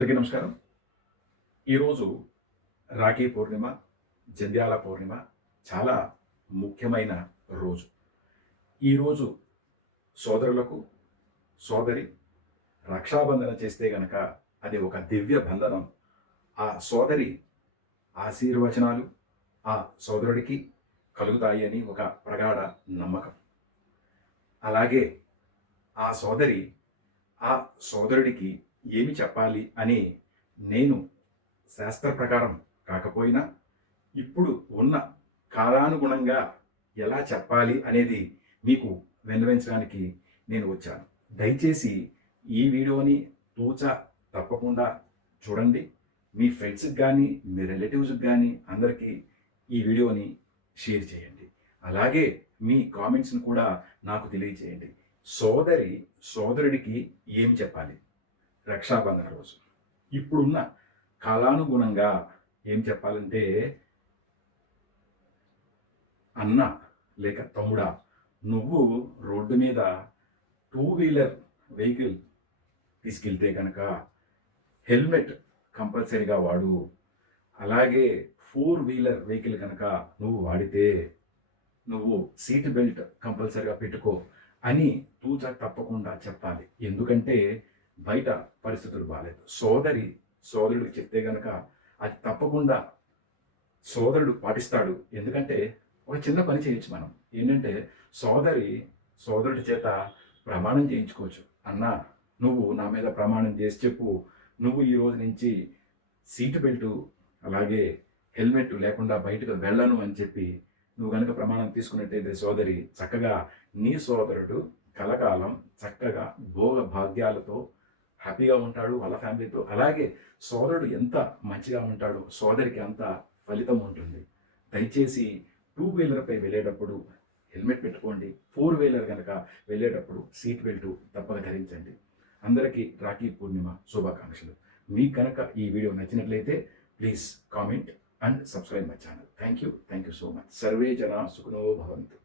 అందరికీ నమస్కారం. ఈరోజు రాఖీ పౌర్ణిమ, జంధ్యాల పౌర్ణిమ చాలా ముఖ్యమైన రోజు. ఈరోజు సోదరులకు సోదరి రక్షాబంధన చేస్తే గనక అది ఒక దివ్య బంధనం. ఆ సోదరి ఆశీర్వచనాలు ఆ సోదరుడికి కలుగుతాయి అని ఒక ప్రగాఢ నమ్మకం. అలాగే ఆ సోదరి ఆ సోదరుడికి ఏమి చెప్పాలి అని నేను శాస్త్ర ప్రకారం కాకపోయినా ఇప్పుడు ఉన్న కాలానుగుణంగా ఎలా చెప్పాలి అనేది మీకు విన్నవించడానికి నేను వచ్చాను. దయచేసి ఈ వీడియోని తూచా తప్పకుండా చూడండి. మీ ఫ్రెండ్స్కి కానీ మీ రిలేటివ్స్కి కానీ అందరికీ ఈ వీడియోని షేర్ చేయండి. అలాగే మీ కామెంట్స్ని కూడా నాకు తెలియజేయండి. సోదరి సోదరుడికి ఏమి చెప్పాలి రక్షాబంధన రోజు? ఇప్పుడున్న కాలానుగుణంగా ఏం చెప్పాలంటే, అన్న లేక తమ్ముడా, నువ్వు రోడ్డు మీద 2 వీలర్ వెహికల్ తీసుకెళ్తే కనుక హెల్మెట్ కంపల్సరీగా వాడు. అలాగే 4 వీలర్ వెహికల్ కనుక నువ్వు వాడితే నువ్వు సీట్ బెల్ట్ కంపల్సరీగా పెట్టుకో అని తూచా తప్పకుండా చెప్పాలి. ఎందుకంటే బయట పరిస్థితులు బాగాలేదు. సోదరి సోదరుడికి చెప్తే గనక అది తప్పకుండా సోదరుడు పాటిస్తాడు. ఎందుకంటే ఒక చిన్న పని చేయొచ్చు మనం. ఏంటంటే సోదరుడి చేత ప్రమాణం చేయించుకోవచ్చు. అన్నా, నువ్వు నా మీద ప్రమాణం చేసి చెప్పు, నువ్వు ఈ రోజు నుంచి సీటు బెల్టు అలాగే హెల్మెట్ లేకుండా బయటకు వెళ్ళను అని చెప్పి నువ్వు కనుక ప్రమాణం తీసుకున్నట్టయితే సోదరి చక్కగా నీ సోదరుడు కలకాలం చక్కగా భోగ భాగ్యాలతో హ్యాపీగా ఉంటాడు వాళ్ళ ఫ్యామిలీతో. అలాగే సోదరుడు ఎంత మంచిగా ఉంటాడో సోదరికి అంత ఫలితం ఉంటుంది. దయచేసి 2 వీలర్పై వెళ్ళేటప్పుడు హెల్మెట్ పెట్టుకోండి. 4 వీలర్ కనుక వెళ్ళేటప్పుడు సీట్ బెల్ట్ తప్పక ధరించండి. అందరికీ రాఖీ పూర్ణిమ శుభాకాంక్షలు. మీకు కనుక ఈ వీడియో నచ్చినట్లయితే please comment and subscribe my channel. Thank you so much. Survey జనా సుఖినో భవంతు.